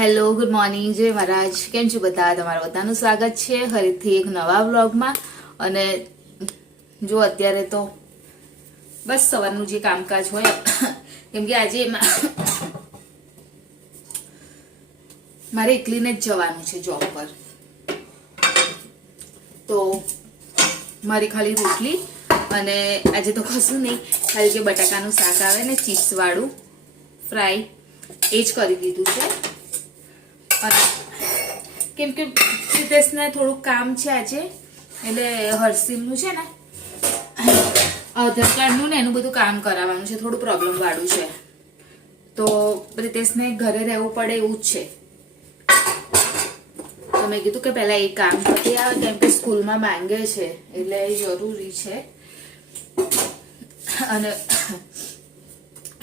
Hello, good morning, જય મહારાજ. કેમ છો બધા? તમારું બધાનું સ્વાગત છે ફરીથી એક નવા વ્લોગમાં. અને જો અત્યારે તો બસ સવારનું જે કામકાજ હોય કેમ કે આજે મારે એકલીને જ જવાનું છે જોબ પર, તો મારી ખાલી રોટલી અને આજે તો કશું નહીં, ખાલી જે બટાકાનું શાક આવે ને ચીપ્સ વાળું ફ્રાય એ જ કરી દીધું છે. કેમ કે સિદ્ધેશને થોડુંક કામ છે આજે, એટલે હર્ષિલનું છે ને આધાર કાર્ડનું ને એનું બધું કામ કરાવવાનું છે, થોડું પ્રોબ્લેમ વાળું છે, તો પ્રિતેશને ઘરે રહેવું પડે એવું જ છે. તો મેં કીધું કે પહેલા એ કામ પતી આવે, કેમ કે સ્કૂલમાં માંગે છે એટલે એ જરૂરી છે. અને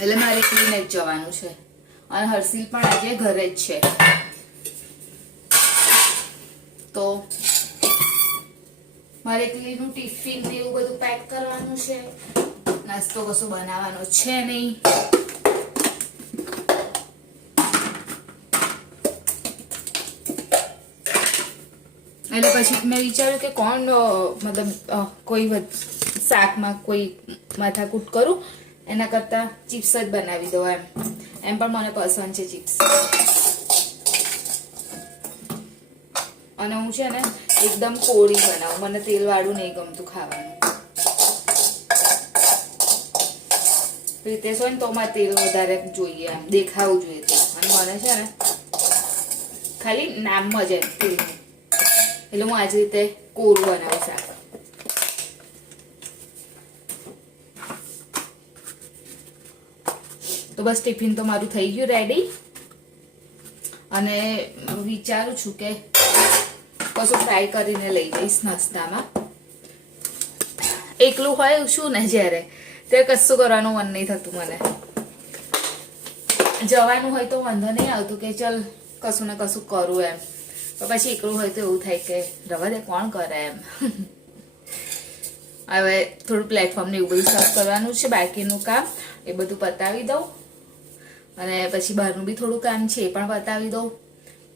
એટલે મારે એકલીને જ જવાનું છે અને હર્ષિલ પણ આજે ઘરે જ છે, તો મારે એકલીનું ટિફિન ને એવું બધું પેક કરવાનું છે. નાસ્તો કશું બનાવવાનો છે નહીં. એટલે પછી મેં વિચાર્યું કે કોણ મતલબ કોઈ શાકમાં કોઈ માથાકૂટ કરું એના કરતા ચિપ્સ જ બનાવી દો. એમ પણ મને પસંદ છે ચિપ્સ. અને હું છે ને એકદમ કોળી બનાવું, મને તેલ વાળું નહીં ગમતું ખાવાનું. પ્રિતેશ હોય ને તો મારે તેલ વધારે જોઈએ, એમ દેખાવું જોઈએ તેલ. અને મને છે ને ખાલી નામ જ એમ તેલનું, એટલે હું આજ રીતે કોરું બનાવું શાક. તો બસ ટિફિન તો મારું થઈ ગયું રેડી, અને વિચારું છું કે કશું ફ્રાય કરીને લઈ જઈશ નાસ્તામાં. એકલું હોય શું ને જ્યારે, ત્યારે કશું કરવાનું મન નહીં થતું મને. જવાનું હોય તો વાંધો નહીં આવતું કે ચલ કશું ને કશું કરું એમ, પણ પછી એકલું હોય તો એવું થાય કે રવા દે, કોણ કરે એમ. હવે થોડું પ્લેટફોર્મ ને એવું બધું સર્વ કરવાનું છે, બાકીનું કામ એ બધું પતાવી દઉં, અને પછી બહારનું બી થોડું કામ છે એ પણ પતાવી દઉં,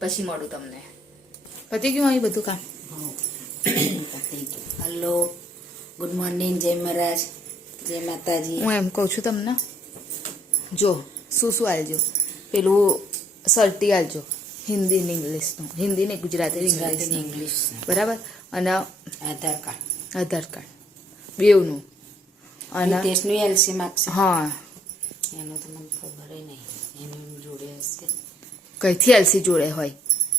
પછી મળું તમને. પતી ગયું અહીં બધું કામ? હલો, ગુડ મોર્નિંગ, જય મહારાજ, જય માતાજી. હું એમ કહું છું તમને, જો શું આલજો, પેલું સર્ટી આલજો, હિન્દી ને ઇંગ્લિશનું, હિન્દી ને ગુજરાતી ઇંગ્લિશ, બરાબર. અને આધાર કાર્ડ બેવનું, અને ટેસ્ટનું એલસી માગશે. હા, એનું તો મને ખબર નહીં, એનું જોડે હશે. કઈથી એલસી જોડે હોય?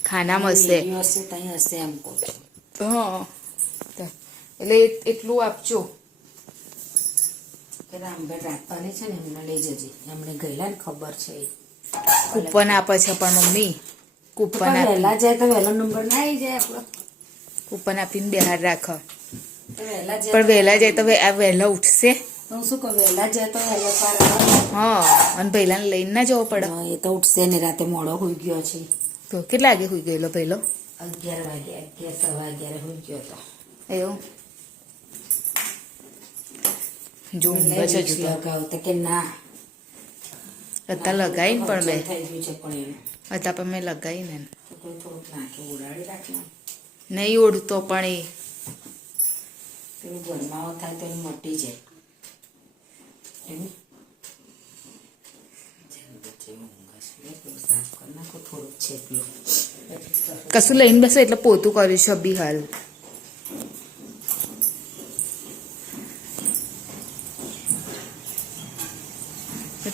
ખાનામાં હશે. હશે ત્યાં હશે એમ કહું છું. હા, એટલે એટલું આપજો. કે રામગઢ રાખવાની છે ને, એમને લઈ જજે, એમને ગયેલા ને ખબર છે. કૂપન આપે છે પણ મમ્મી, કૂપન વહેલા જાય તો વહેલો નંબર ના આવી જાય આપણો. કૂપન આપીને બહાર રાખો, વહેલા જાય પણ વહેલા જાય તો વહેલા ઉઠશે. હું શું કહું, વહેલા જાય તો વહેલા પાર. હા, અને પહેલાને લઈને ના જવો પડે. એ તો ઉઠશે ને, રાતે મોડો હોઈ ગયો છે. તો કેટલા વાગે હોઈ ગયેલો પહેલો? 11 વાગે, 11 સવા 11 હોઈ ગયો હતો. એવું જો અગાઉ તો કે ના હતા લગાવી ને, પણ થઈ ગયું છે, પણ એનું હતા પણ મેં લગાવી ને થોડુંક નાખે ઉડાડી રાખવાનું. નહીં ઓઢતો, પણ એ પેલું ગરમાવો થાય તો એનું મટી જાય. એવું સાફ કરી નાખો થોડુંક છેકલું. કશું લઈને બેસો એટલે પોતું કર્યું છે બી હાલ.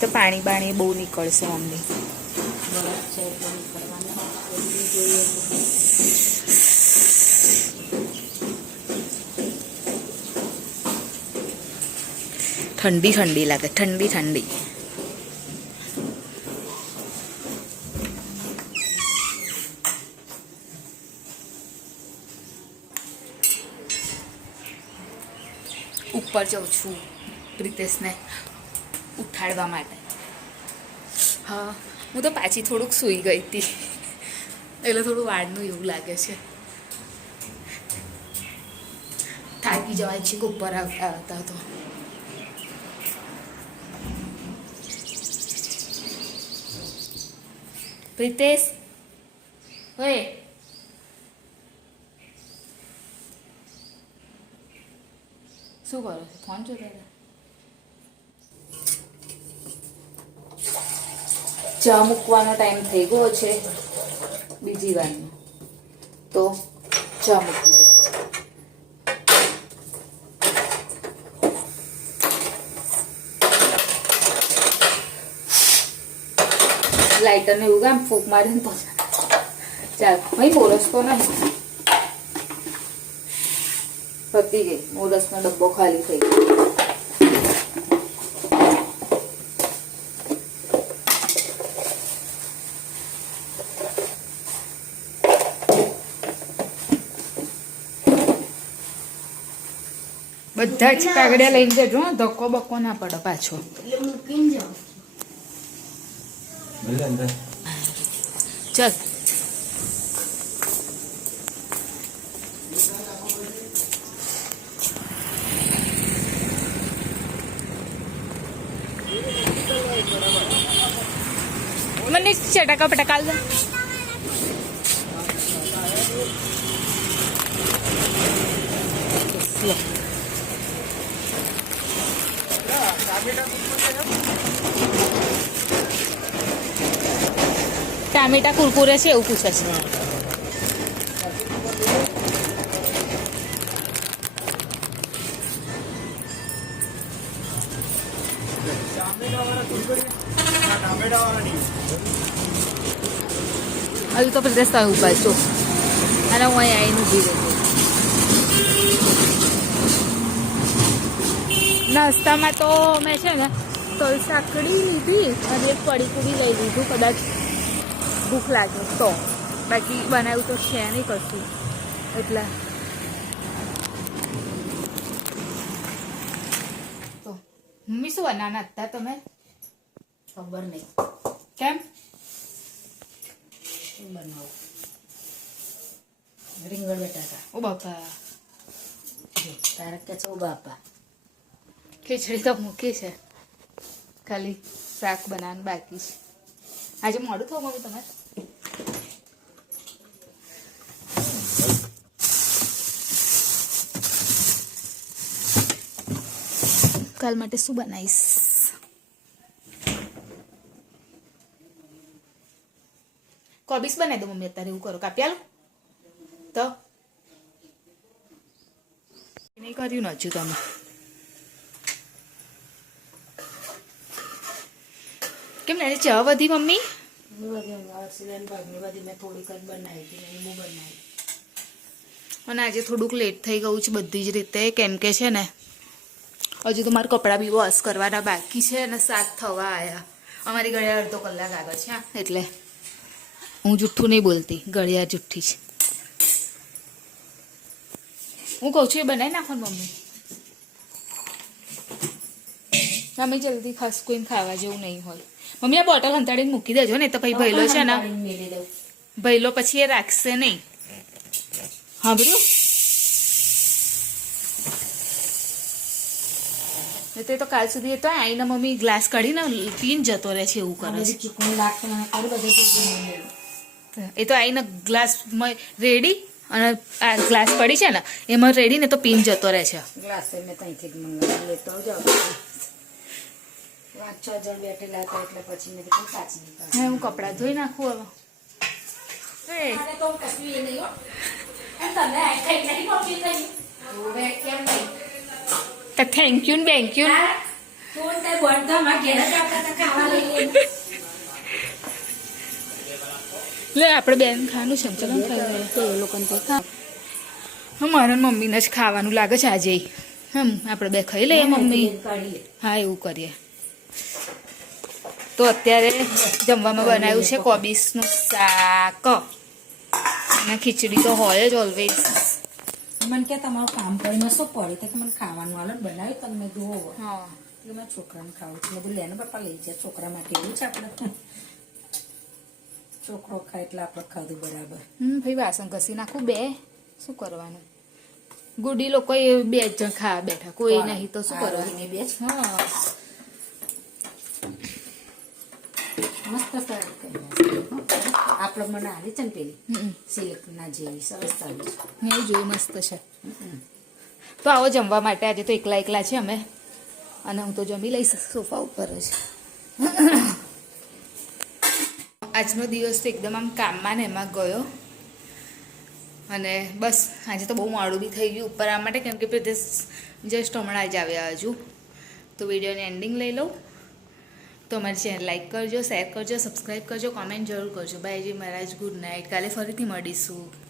તો પાણી બાણી બહુ નીકળશે મમ્મી. ઠંડી ઠંડી લાગે, ઠંડી ઠંડી. ઉપર જાઉં છું પ્રિતેશને ઉઠાડવા માટે. હા, હું તો પાછી થોડુંક સૂઈ ગઈ હતી, એટલે થોડું વાળનું એવું લાગે છે. થાકી જવાય છે ઉપર આવતા આવતા તો. પ્રિતેશ ઓય શું કરો છો? ફોન જોતા હતા? ચા મૂકવાનો ટાઈમ થઈ ગયો છે બીજી વારનો, તો ચા મૂકી દો. લાઇટરને એવું કામ ફૂંક મારીને તો ચાલ ભાઈ બોરસ તો નહીં પતી ગઈ. મોરસનો ડબ્બો ખાલી થઈ ગયો. બધા જ કાગડિયા લઈને જજો, ધક્કો બક્કો ના પડે પાછો. એટલે મૂકીને જાઉં. ચાલ મને ચટાકા પટાકા દે. ટામેટા કુરકુરે છે એવું પૂછે છે. હજુ તો પ્રદેશ તમે ઉભા છો અને હું અહીં આવીને ઊભી રહી. નાસ્તામાં તો મેં છે ને તલ સાંકળી લીધી અને એક પડીકું બી લઈ લીધું, કદાચ ભૂખ લાગે તો. બાકી બનાવ્યું તો છે નહીં કશું એટલે. તો મમ્મી શું બનાવવાના હતા તમે? ખબર નહીં કેમ? શું બનાવું? રીંગણ બટાકા. ઓ બાપા, તારે કે છો બાપા? ખીચડી તો મૂકી છે, ખાલી શાક બનાવવાનું બાકી છે. આજે મોડું થયું મમ્મી તમારે? કાલ માટે શું બનાવીશ? કોબીસ બનાવી દો મમ્મી અત્યારે. એવું કરો, કાપી આલું તો નહીં કર્યું ને હજુ તમે? કેમ આજે ચા વધી મમ્મી? બધી મેં થોડીક જ બનાવી હતી, હું બનાવી. અને આજે થોડુંક લેટ થઈ ગયું છે બધી જ રીતે, કેમ કે છે ને હજુ તો મારા કપડાં બી વોશ કરવાના બાકી છે અને શાક થવા આવ્યા. અમારી ઘડિયાળ અડધો કલાક આગળ છે એટલે હું જુઠ્ઠું નહીં બોલતી, ઘડિયાળ જુઠ્ઠી છે. હું કહું છું એ બનાવી નાખો ને મમ્મી. મમ્મી જલ્દી ખાસ કોઈને ખાવા જેવું નહીં હોય. મમ્મી આ બોટલ હંતાડીને મૂકી દેજો ને, તો પછી ભૈલો છે ને ભૈલો પછી એ રાખશે નહીં. હા બરું તે તો કાલ સુધી તો આવીને મમ્મી ગ્લાસ કાઢીને પીને જતો રહે છે એવું કરે છે. એ તો આવીને ગ્લાસ રેડી અને આ ગ્લાસ પડી છે ને એમાં રેડી ને તો પીને જતો રહે છે. ગ્લાસ મેં ત્યાંથી જ મંગાવી લેતો જાઉં. 5-6 જણ બેઠેલા હતા એટલે પછી મેં કીધું સાચી નહીં. હા હું કપડાં ધોઈ નાખું હવે. Thank you bank you. લે આપણે બેન ખાવાનું છે ચલો તો એ લોકોને તો ખા. મારા મમ્મીને જ ખાવાનું લાગે છે આજે. આપણે બે ખાઈ લઈએ મમ્મી. હા એવું કરીએ. તો અત્યારે જમવામાં બનાવ્યું છે કોબીસનું શાક અને ખીચડી તો હોય જ ઓલવેઝ. મને કે તમારું કામ કરીને શું પડે તો મને ખાવાનું હાલ બનાવ્યું તમે જુઓ. હા એટલે મેં છોકરાને ખાવું છે. બધું લેને પપ્પા લઈ જાય છોકરા માટે. એવું છે આપણે છોકરો ખાય એટલે આપણે ખાધું બરાબર. ભાઈ વાસણ ઘસી નાખું બે. શું કરવાનું? ગુડી લોકો એ 2 જણ ખાવા બેઠા, કોઈ નહીં તો શું કરવાનું? બે હા મસ્ત સારું આપણે આપણે મને આવી છે ને પેલી હમ. સિલ્કના જેવી સરસ ચાલે છે. મેં એવું જોયું મસ્ત છે. તો આવો જમવા માટે આજે તો એકલા એકલા છે અમે, અને હું તો જમી લઈશ સોફા ઉપર જ. આજનો દિવસ તો એકદમ આમ કામમાં ને એમાં ગયો, અને બસ આજે તો બહુ મોડું બી થઈ ગયું ઉપર આવવા માટે, કેમ કે પ્રિતેશ જસ્ટ હમણાં જ આવ્યા હજુ. તો વિડીયોની એન્ડિંગ લઈ લઉં. તો અમારી ચેનલ લાઈક કરજો, શેર કરજો, સબસ્ક્રાઈબ કરજો, કોમેન્ટ જરૂર કરજો. બાય જી મહારાજ, ગુડ નાઇટ. કાલે ફરીથી મળીશું.